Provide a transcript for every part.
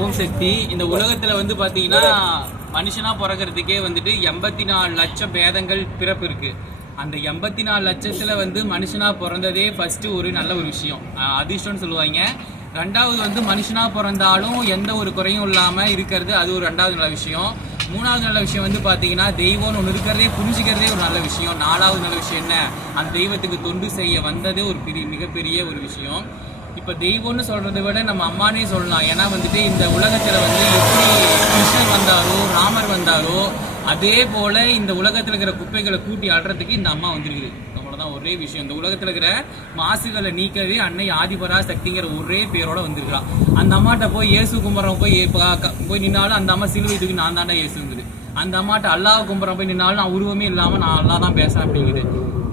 ஓம் சக்தி. இந்த உலகத்துல பாத்தீங்கன்னா மனுஷனா பிறக்கிறதுக்கே 84 லட்சம் பேதங்கள் பிறப்பு இருக்கு. அந்த 84 லட்சத்துல மனுஷனா பிறந்ததே ஃபர்ஸ்ட் ஒரு நல்ல ஒரு விஷயம், அதிர்ஷ்டம்னு சொல்லுவாங்க. ரெண்டாவது மனுஷனா பிறந்தாலும் எந்த ஒரு குறையும் இல்லாம இருக்கிறது, அது ஒரு ரெண்டாவது நல்ல விஷயம். மூணாவது நல்ல விஷயம் பாத்தீங்கன்னா தெய்வம்னு ஒன்று இருக்கிறதே புரிஞ்சுக்கிறதே ஒரு நல்ல விஷயம். நாலாவது நல்ல விஷயம் என்ன, அந்த தெய்வத்துக்கு தொண்டு செய்ய வந்ததே ஒரு மிகப்பெரிய ஒரு விஷயம். இப்ப தெய்வம்னு சொல்றதை விட நம்ம அம்மானே சொல்லலாம். ஏன்னா இந்த உலகத்துல எப்படி கிருஷ்ணர் வந்தாரோ ராமர் வந்தாரோ அதே போல இந்த உலகத்துல இருக்கிற குப்பைகளை கூட்டி அல்றதுக்கு இந்த அம்மா வந்திருக்குது. அவ்வளவுதான் ஒரே விஷயம். இந்த உலகத்துல இருக்கிற மாசுகளை நீக்கவே அன்னை ஆதிபரா சக்திங்கிற ஒரே பேரோட வந்திருக்கலாம். அந்த அம்மாட்ட போய் இயேசு கும்பரம் போய் நின்னாலும் அந்த அம்மா சிலுவை தூக்கி நான் தாண்டா இயேசுங்குது. அந்த அம்மாட்ட அல்லாஹ் கும்பரம் போய் நின்னாலும் நான் உருவமே இல்லாம நான் அல்லா தான் பேசுறேன் அப்படிங்குது.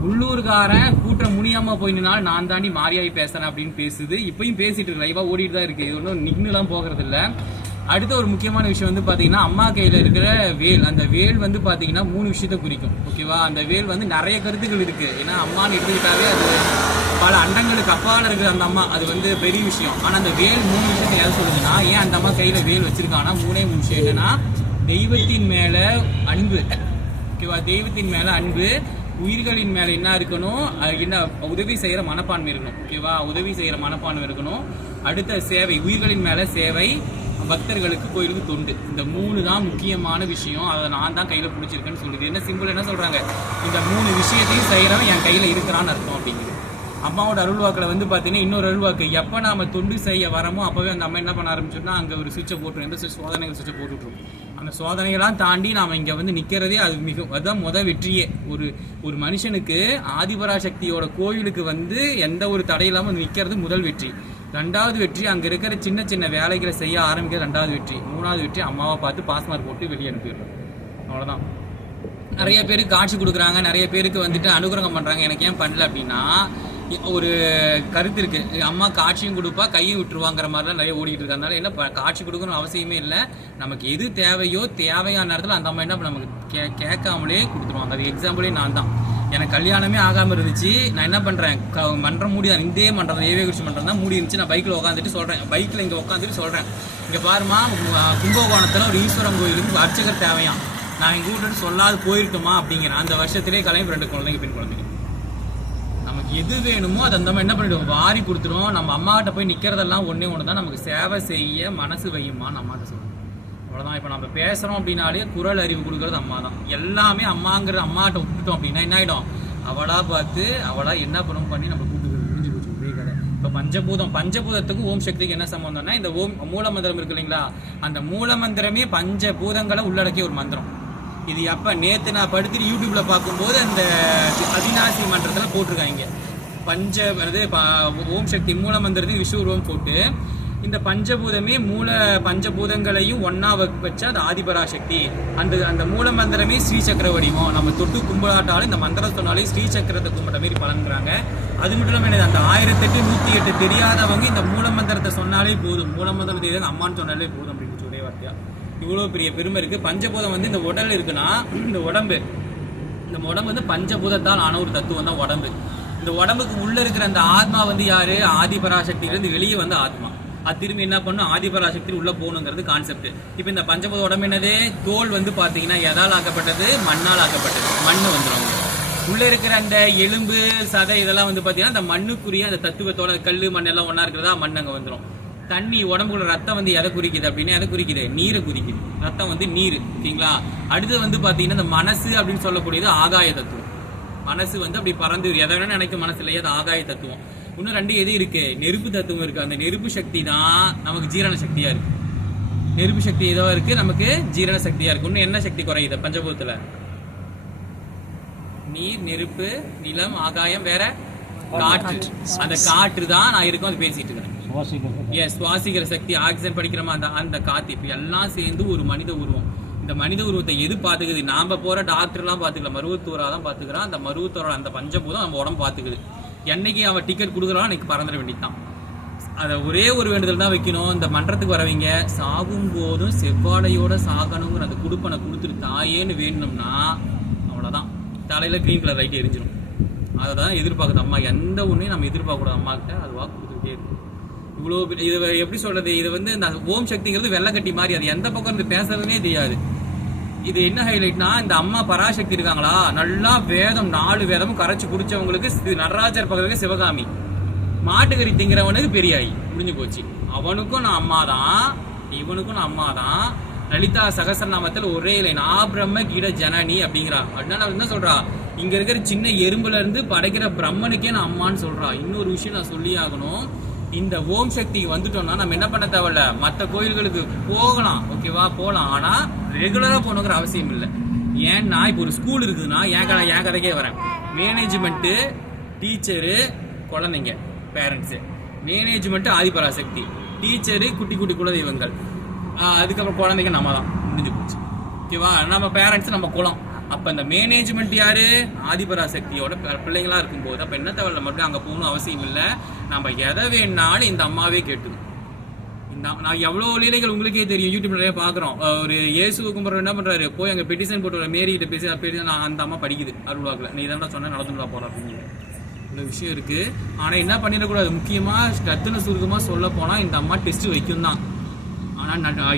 உள்ளூர்காரன் கூட்டம் முடியாம போய் நின்னாலும் நான் தாண்டி மாறியாகி பேசுறேன் அப்படின்னு பேசுது. இப்பயும் பேசிட்டு இருக்கு, லைவா ஓடிட்டு தான் இருக்கு. இது ஒன்றும் நிக்னுலாம் போகிறது இல்லை. அடுத்த ஒரு முக்கியமான விஷயம் பாத்தீங்கன்னா அம்மா கையில இருக்கிற வேல். அந்த வேல் பாத்தீங்கன்னா 3 விஷயத்த குறிக்கும். ஓகேவா? அந்த வேல் நிறைய கருத்துக்கள் இருக்கு. ஏன்னா அம்மான்னு எடுத்துக்கிட்டாவே அது பல அண்டங்களுக்கு அப்பால இருக்கிற அந்த அம்மா, அது பெரிய விஷயம். ஆனா அந்த வேல் 3 விஷயத்தை எதை சொல்லுதுன்னா, ஏன் அந்த அம்மா கையில வேல் வச்சிருக்காங்கன்னா 3 விஷயம் என்னன்னா, தெய்வத்தின் மேல அன்பு. ஓகேவா? தெய்வத்தின் மேல அன்பு, உயிர்களின் மேல என்ன இருக்கணும், என்ன உதவி செய்யற மனப்பான்மை இருக்கணும். ஓகேவா? உதவி செய்யற மனப்பான்மை இருக்கணும். அடுத்த சேவை, உயிர்களின் மேல சேவை, பக்தர்களுக்கு கோயிலுக்கு தொண்டு. இந்த 3 தான் முக்கியமான விஷயம். அதை நான் தான் கையில பிடிச்சிருக்கேன்னு சொல்லுது. என்ன சிம்பிள் என்ன சொல்றாங்க, இந்த 3 விஷயத்தையும் செய்யறவன் என் கையில இருக்கிறான்னு அர்த்தம் அப்படிங்குது. அம்மாவோட அருள்வாக்குல பாத்தீங்கன்னா இன்னொரு அருள்வாக்கு, எப்ப நாம தொண்டு செய்ய வரமோ அப்பவே அந்த அம்மா என்ன பண்ண ஆரம்பிச்சோம்னா, அங்க ஒரு சுவிட்சை போட்டுரும். எந்த சோதனைகள் சுவிட்சை போட்டுருக்கும். அந்த சோதனைகளாம் தாண்டி நாம இங்க நிக்கிறதே அது அதுதான் வெற்றியே. ஒரு மனுஷனுக்கு ஆதிபராசக்தியோட கோயிலுக்கு எந்த ஒரு தடையில்லாம நிக்கிறது முதல் வெற்றி. ரெண்டாவது வெற்றி அங்க இருக்கிற சின்ன சின்ன வேலைகளை செய்ய ஆரம்பிக்கிறது ரெண்டாவது வெற்றி. மூணாவது வெற்றி அம்மாவை பார்த்து பாஸ்மார்க் போட்டு வெளியே அனுப்பிடுறோம். அவ்வளவுதான். நிறைய பேருக்கு காட்சி கொடுக்குறாங்க, நிறைய பேருக்கு அனுகிரகம் பண்றாங்க. எனக்கு ஏன் பண்ணல அப்படின்னா, ஒரு கருத்து இருக்கு, அம்மா காட்சியும் கொடுப்பா கையும் விட்டுருவாங்கிற மாதிரிலாம் நிறைய ஓடிட்டு இருக்கு. அதனால என்ன காட்சி கொடுக்கணும் அவசியமே இல்லை. நமக்கு எது தேவையோ தேவையான நேரத்தில் அந்த அம்மா என்ன நமக்கு கேட்காமலே கொடுத்துருவாங்க. அது எக்ஸாம்பிளே நான் தான். எனக்கு கல்யாணமே ஆகாம இருந்துச்சு. நான் என்ன பண்றேன், மன்றம் மூடி, இதே மன்றம் ஏவே குறிச்சி மன்றம் தான் மூடி இருந்துச்சு. நான் பைக்ல உட்காந்துட்டு சொல்றேன், பைக்ல இங்க உட்காந்துட்டு சொல்றேன், இங்க பாருமா கும்பகோணத்துல ஒரு ஈஸ்வரன் கோயிலுக்கு அர்ச்சகர் தேவையாம். நான் எங்க வீட்டு சொல்லாது போயிருக்கோமா அப்படிங்கிறேன். அந்த வருஷத்திலே கல்யாணம் 2 குழந்தைங்க, பெண் குழந்தைங்க. நமக்கு எது வேணுமோ அதை அந்த என்ன பண்ணிடுவோம், வாரி கொடுத்துரும். நம்ம அம்மா கிட்ட போய் நிக்கிறதெல்லாம் ஒன்னே ஒண்ணுதான், நமக்கு சேவை செய்ய மனசு வையுமான்னு அம்மாட்ட சொல்லுவோம். அவ்வளவுதான். இப்ப நம்ம பேசுறோம் அப்படின்னாலே குரல் அறிவு கொடுக்கறது அம்மா தான். எல்லாமே அம்மாங்கிற அம்மாட்ட விட்டுட்டோம் அப்படின்னா என்ன ஆயிடும், அவளா பார்த்து அவளா என்ன பண்ணும் பண்ணி நம்ம கூட்டுக்கிறது முடிஞ்சு போச்சு. ஒரே கதை. இப்ப பஞ்சபூதத்துக்கு ஓம் சக்திக்கு என்ன சம்பந்தம்னா, இந்த ஓம் மூல மந்திரம் இருக்கு இல்லைங்களா, அந்த மூல மந்திரமே பஞ்சபூதங்களை உள்ளடக்கிய ஒரு மந்திரம். இது எப்ப நேத்து நான் படுத்துட்டு யூடியூப்ல பார்க்கும்போது அந்த அவிநாசி மன்றத்துல போட்டிருக்காங்க, ஓம் சக்தி மூல மந்திரத்தையும் விஸ்வரூபம் போட்டு இந்த பஞ்சபூதமே பஞ்சபூதங்களையும் ஒன்னா வச்சா அது ஆதிபராசக்தி. அந்த மூல மந்திரமே ஸ்ரீ சக்கர வடிவம். நம்ம தொட்டு கும்பிடாட்டாலும் இந்த மந்திரம் சொன்னாலே ஸ்ரீ சக்கரத்தை கும்பிட்ட மாதிரி பலன்கிறாங்க. அது மட்டும் இல்லாம அந்த 1008 108 தெரியாதவங்க இந்த மூல மந்திரத்தை சொன்னாலே போதும், மூல மந்திரம் தெரியாது அம்மான்னு சொன்னாலே போதும் அப்படின்னு ஒரே வார்த்தையா. இவ்வளவு பெரிய பெருமை இருக்கு. பஞ்சபூதம் இந்த உடல் இருக்குன்னா, இந்த உடம்பு பஞ்சபூதத்தால் ஆன ஒரு தத்துவம் தான் உடம்பு. இந்த உடம்புக்கு உள்ள இருக்கிற அந்த ஆத்மா யாரு, ஆதிபராசக்தியிலிருந்து வெளியே ஆத்மா. அது திரும்பி என்ன பண்ணும், ஆதிபராசக்தி உள்ள போகணுங்கிறது கான்செப்ட். இப்ப இந்த பஞ்சபூத உடம்பு என்னதே, தோல் பாத்தீங்கன்னா எதால் ஆக்கப்பட்டது, மண்ணால் ஆக்கப்பட்டது. மண்ணு வந்துடும். உள்ள இருக்கிற அந்த எலும்பு சதை இதெல்லாம் பாத்தீங்கன்னா அந்த மண்ணுக்குரிய அந்த தத்துவத்தோட கல்லு மண் எல்லாம் ஒன்னா இருக்கிறதா மண் அங்க வந்துடும். தண்ணி உடம்புக்குள்ள ரத்தம் எதை குறிக்குது அப்படின்னா, எதை குறிக்குது, நீரை குறிக்குது. ரத்தம் நீர். ஓகேங்களா? அடுத்து பாத்தீங்கன்னா இந்த மனசு அப்படின்னு சொல்லக்கூடியது ஆகாய தத்துவம். மனசு அப்படி பறந்து எதை வேணா நினைக்கும் மனசு இல்லையா, அது ஆகாய தத்துவம். இன்னும் 2 எது இருக்கு, நெருப்பு தத்துவம் இருக்கு. அந்த நெருப்பு சக்தி தான் நமக்கு ஜீரண சக்தியா இருக்கு. நெருப்பு சக்தி ஏதோ இருக்கு, நமக்கு ஜீரண சக்தியா இருக்கு. இன்னும் என்ன சக்தி குறையுது பஞ்சபூதத்துல, நீர், நெருப்பு, நிலம், ஆகாயம், வேற காற்று. அந்த காற்று தான் நான் இருக்கும் அது பேசிட்டு இருக்கேன். சுவாசிக்கிற சக்தி, ஆக்சிஜன் படிக்கிறோமா அந்த காத்து. இப்ப எல்லாம் சேர்ந்து ஒரு மனித உருவம். இந்த மனித உருவத்தை எது பாத்துக்குது, நாம போற டாக்டர் எல்லாம் பாத்துக்கல, மருவத்தூரா தான் பாத்துக்கிறான். அந்த மருவத்தூரோட அந்த பஞ்சபூதம் நம்ம உடம்பு பாத்துக்குது. என்னைக்கு அவன் டிக்கெட் கொடுக்குறான் அன்னைக்கு பறந்துட வேண்டியதான். அதை ஒரே ஒரு வேண்டுதல் தான் வைக்கணும். இந்த மன்றத்துக்கு வரவங்க சாகும் போதும் செவ்வாழையோட சாகணுங்கிற அந்த குடுப்பனை கொடுத்துட்டு தாயேன்னு வேணும்னா அவ்வளவுதான், தலையில கிரீன் கலர் லைட் எரிஞ்சிடும். அதை தான் எதிர்பார்க்குது அம்மா. எந்த ஒன்றையும் நம்ம எதிர்பார்க்கக்கூடாது அம்மா கிட்ட. அது வாக்கு கொடுத்துக்கிட்டே இருக்கும். இவ்வளோ இது எப்படி சொல்றது, இது வந்து இந்த ஓம் சக்திங்கிறது வெள்ளக்கட்டி மாதிரி, அது எந்த பக்கம் இருந்து பேசுறதுனே தெரியாது. இது என்ன ஹைலைட்னா, இந்த அம்மா பராசக்தி இருக்காங்களா, நல்லா வேதம் 4 வேதமும் கரைச்சு குடிச்சவங்களுக்கு நடராஜர் பக்கத்துக்கு சிவகாமி, மாட்டுக்கறி திங்கிறவனுக்கு பெரியாயி, முடிஞ்சு போச்சு. அவனுக்கும் நான் அம்மா தான், இவனுக்கும் நான் அம்மா தான். லலிதா சகசரநாமத்தில் ஒரே இல்லை, நான் பிரம்ம கீட ஜனனி அப்படிங்கிறா. அதனால என்ன சொல்றா, இங்க இருக்கிற சின்ன எறும்புல இருந்து படைக்கிற பிரம்மனுக்கே நான் அம்மான்னு சொல்றா. இன்னொரு விஷயம் நான் சொல்லி ஆகணும், இந்த ஓம் சக்தி வந்துட்டோம்னா நம்ம என்ன பண்ண தேவையில்ல, மற்ற கோயில்களுக்கு போகலாம், ஓகேவா, போகலாம். ஆனா ரெகுலரா போகணுங்கிற அவசியம் இல்லை. ஏன்னா இப்போ ஒரு ஸ்கூல் இருக்குதுன்னா, என் கதைக்கே வரேன். மேனேஜ்மெண்ட், டீச்சரு, குழந்தைங்க, பேரண்ட்ஸு. மேனேஜ்மெண்ட் ஆதிபராசக்தி, டீச்சரு குட்டி குட்டி குலதெய்வங்கள், அதுக்கப்புறம் குழந்தைங்க நம்ம தான், முடிஞ்சு போச்சு, ஓகேவா. நம்ம பேரண்ட்ஸ் நம்ம குலம். அப்ப இந்த மேனேஜ்மெண்ட் யாரு, ஆதிபராசக்தியோட பிள்ளைங்களா இருக்கும்போது அப்ப என்ன தேவை, மட்டும் அங்க போகணும் அவசியம் இல்லை. நம்ம எதை வேணாலும் இந்த அம்மாவே கேட்டுக்கணும். நான் எவ்வளவு லீலைகள் உங்களுக்கே தெரியும், யூடியூப்ல நிறைய பாக்குறோம். ஒரு இயேசு கும்பிட்ற என்ன பண்றாரு, போய் அங்க பெட்டிஷன் போட்டு மேரி கிட்ட பேசி நான் அந்த அம்மா படிக்குது அருள்வாக்குல, நீ தான் சொன்ன நடந்துடா போற அப்படிங்கிற இந்த விஷயம் இருக்கு. ஆனா என்ன பண்ணிடக்கூடாது, முக்கியமா ரத்தின சுருக்கமா சொல்ல போனா இந்த அம்மா டெஸ்ட் வைக்கும் தான். ஆனா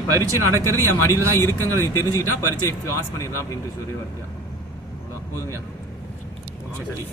பரீட்சை நடக்கிறது என் மடியில தான் இருக்குங்கிறத தெரிஞ்சுக்கிட்டா பரீட்சை பாஸ் பண்ணிடலாம் அப்படின்ட்டு சொல்லி வரலையா, போதுங்க. சரி.